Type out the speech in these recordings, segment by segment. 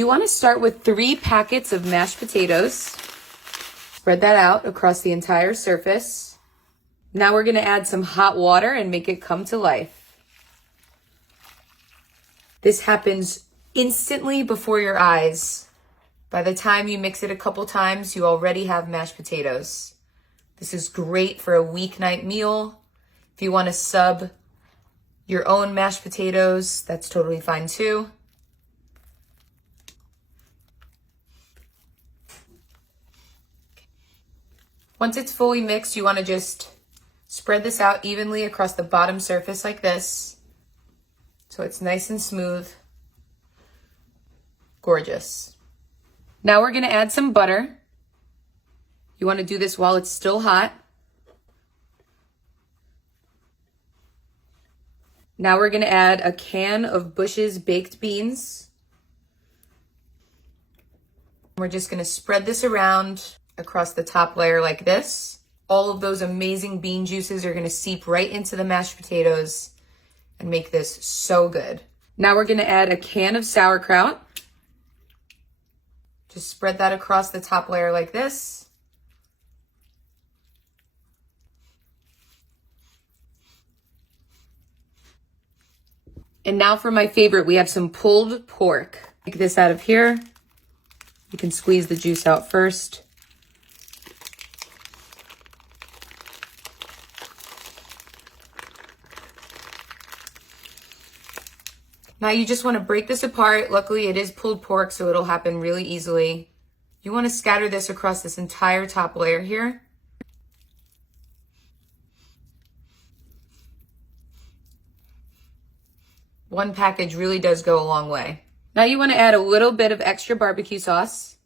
You want to start with 3 packets of mashed potatoes. Spread that out across the entire surface. Now we're going to add some hot water and make it come to life. This happens instantly before your eyes. By the time you mix it a couple times, you already have mashed potatoes. This is great for a weeknight meal. If you want to sub your own mashed potatoes, that's totally fine too. Once it's fully mixed, you want to just spread this out evenly across the bottom surface like this, so it's nice and smooth. Gorgeous. Now we're going to add some butter. You want to do this while it's still hot. Now we're going to add a can of Bush's baked beans. We're just going to spread this around across the top layer like this. All of those amazing bean juices are going to seep right into the mashed potatoes and make this so good. Now we're going to add a can of sauerkraut. Just spread that across the top layer like this. And now for my favorite, we have some pulled pork. Take this out of here. You can squeeze the juice out first. Now you just want to break this apart. Luckily it is pulled pork, so it'll happen really easily. You want to scatter this across this entire top layer here. One package really does go a long way. Now you want to add a little bit of extra barbecue sauce.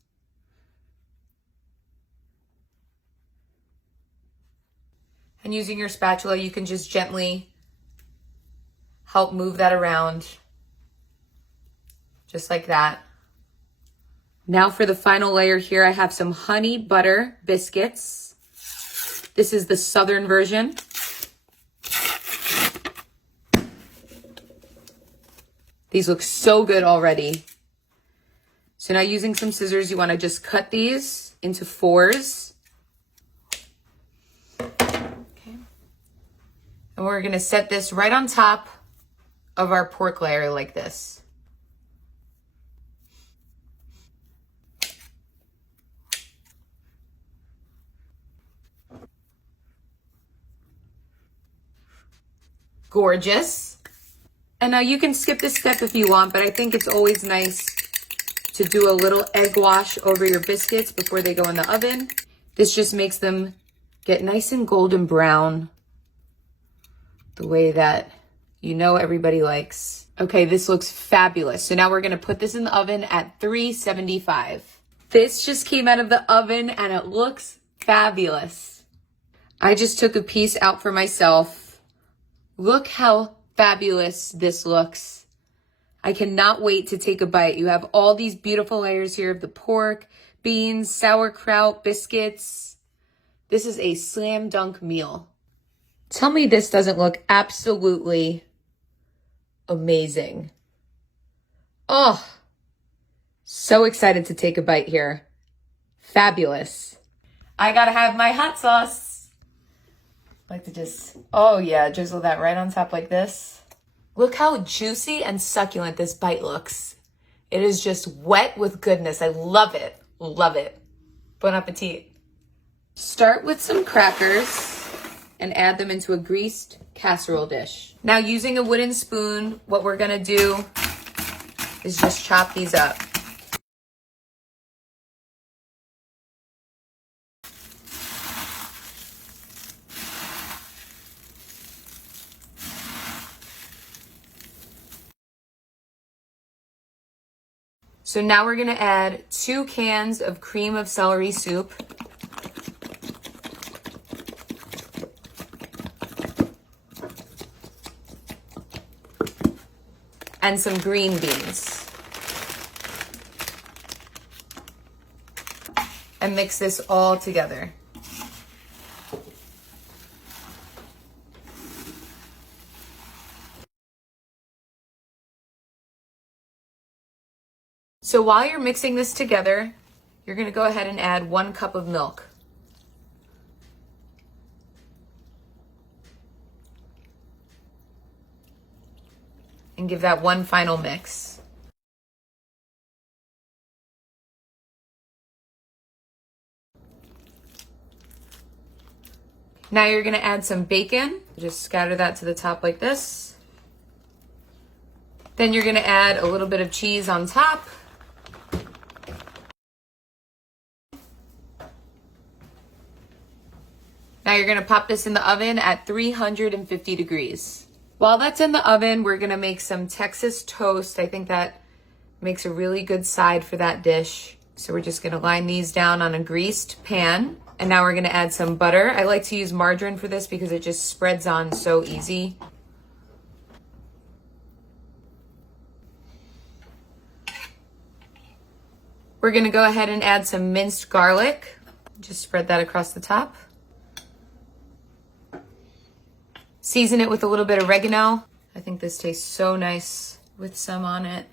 And using your spatula, you can just gently help move that around. Just like that. Now for the final layer here, I have some honey butter biscuits. This is the southern version. These look so good already. So now using some scissors, you want to just cut these into 4s. Okay. And we're going to set this right on top of our pork layer like this. Gorgeous. And now you can skip this step if you want, but I think it's always nice to do a little egg wash over your biscuits before they go in the oven. This just makes them get nice and golden brown, the way that you know everybody likes. Okay, this looks fabulous. So now we're gonna put this in the oven at 375. This just came out of the oven and it looks fabulous. I just took a piece out for myself. Look how fabulous this looks. I cannot wait to take a bite. You have all these beautiful layers here of the pork, beans, sauerkraut, biscuits. This is a slam dunk meal. Tell me this doesn't look absolutely amazing. Oh, so excited to take a bite here. Fabulous. I gotta have my hot sauce. I like to just, oh yeah, drizzle that right on top like this. Look how juicy and succulent this bite looks. It is just wet with goodness. I love it. Love it. Bon appetit. Start with some crackers and add them into a greased casserole dish. Now using a wooden spoon, what we're gonna do is just chop these up. So now we're gonna add 2 cans of cream of celery soup. And some green beans. And mix this all together. So while you're mixing this together, you're gonna go ahead and add 1 cup of milk. And give that one final mix. Now you're gonna add some bacon. Just scatter that to the top like this. Then you're gonna add a little bit of cheese on top. Now you're gonna pop this in the oven at 350 degrees. While that's in the oven, we're gonna make some Texas toast. I think that makes a really good side for that dish. So we're just gonna line these down on a greased pan. And now we're gonna add some butter. I like to use margarine for this because it just spreads on so easy. We're gonna go ahead and add some minced garlic. Just spread that across the top. Season it with a little bit of oregano. I think this tastes so nice with some on it.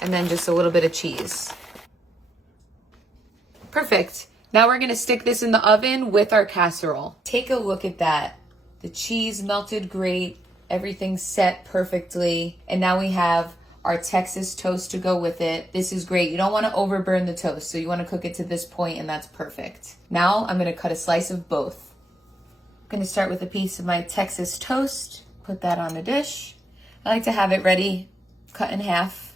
And then just a little bit of cheese. Perfect. Now we're gonna stick this in the oven with our casserole. Take a look at that. The cheese melted great, everything's set perfectly. And now we have our Texas toast to go with it. This is great. You don't wanna overburn the toast, so you wanna cook it to this point and that's perfect. Now I'm gonna cut a slice of both. I'm gonna start with a piece of my Texas toast, put that on the dish. I like to have it ready, cut in half.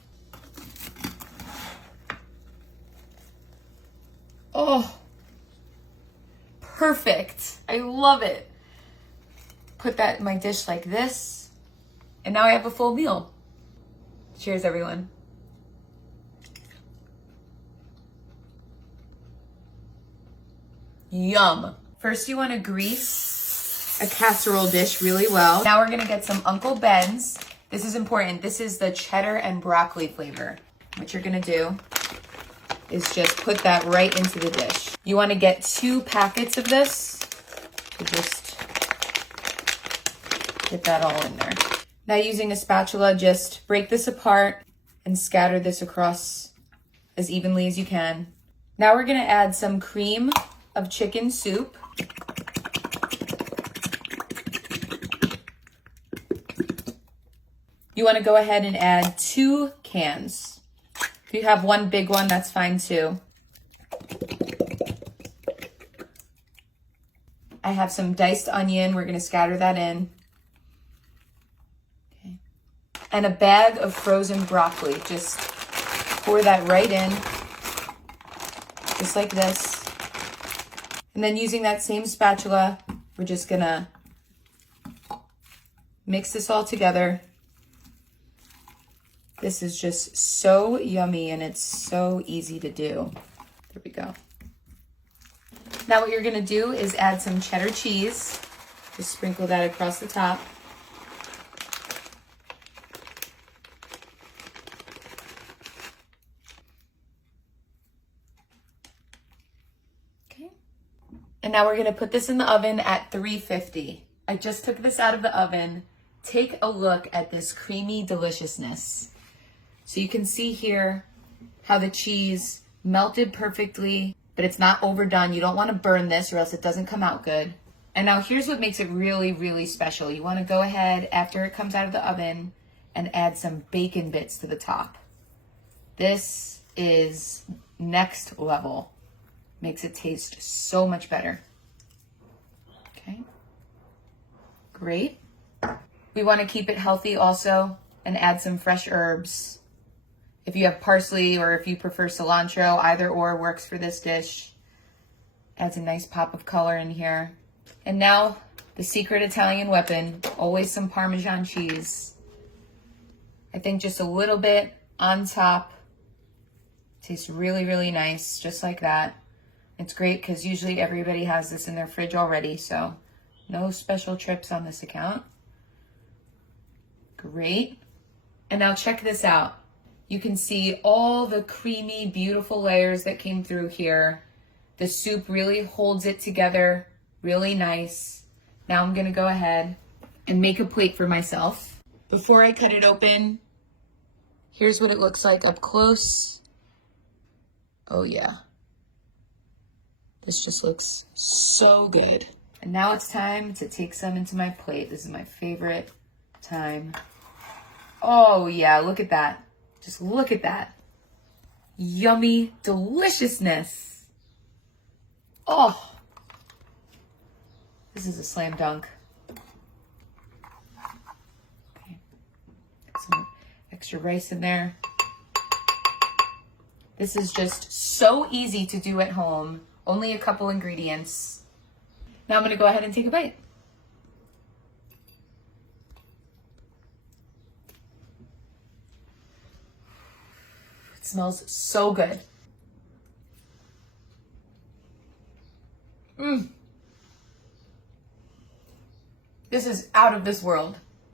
Oh, perfect. I love it. Put that in my dish like this. And now I have a full meal. Cheers, everyone. Yum. First, you want to grease a casserole dish really well. Now we're going to get some Uncle Ben's. This is important. This is the cheddar and broccoli flavor. What you're going to do is just put that right into the dish. You want to get 2 packets of this. So just get that all in there. Now using a spatula, just break this apart and scatter this across as evenly as you can. Now we're gonna add some cream of chicken soup. You wanna go ahead and add 2 cans. If you have one big one, that's fine too. I have some diced onion. We're gonna scatter that in. Okay. And a bag of frozen broccoli. Just pour that right in, just like this. And then using that same spatula, we're just gonna mix this all together. This is just so yummy and it's so easy to do. There we go. Now what you're gonna do is add some cheddar cheese. Just sprinkle that across the top. Okay. And now we're gonna put this in the oven at 350. I just took this out of the oven. Take a look at this creamy deliciousness. So you can see here how the cheese melted perfectly, but it's not overdone. You don't want to burn this or else it doesn't come out good. And now here's what makes it really, really special. You want to go ahead after it comes out of the oven and add some bacon bits to the top. This is next level. Makes it taste so much better. Okay, great. We want to keep it healthy also and add some fresh herbs. If you have parsley or if you prefer cilantro, either or works for this dish. Adds a nice pop of color in here. And now the secret Italian weapon, always some Parmesan cheese. I think just a little bit on top. Tastes really, really nice, just like that. It's great because usually everybody has this in their fridge already, so no special trips on this account. Great. And now check this out. You can see all the creamy, beautiful layers that came through here. The soup really holds it together, really nice. Now I'm gonna go ahead and make a plate for myself. Before I cut it open, Here's what it looks like up close. Oh yeah. This just looks so good. And now it's time to take some into my plate. This is my favorite time. Oh yeah, look at that. Just look at that. Yummy deliciousness. Oh, this is a slam dunk. Okay. Some extra rice in there. This is just so easy to do at home. Only a couple ingredients. Now I'm gonna go ahead and take a bite. It smells so good. This is out of this world.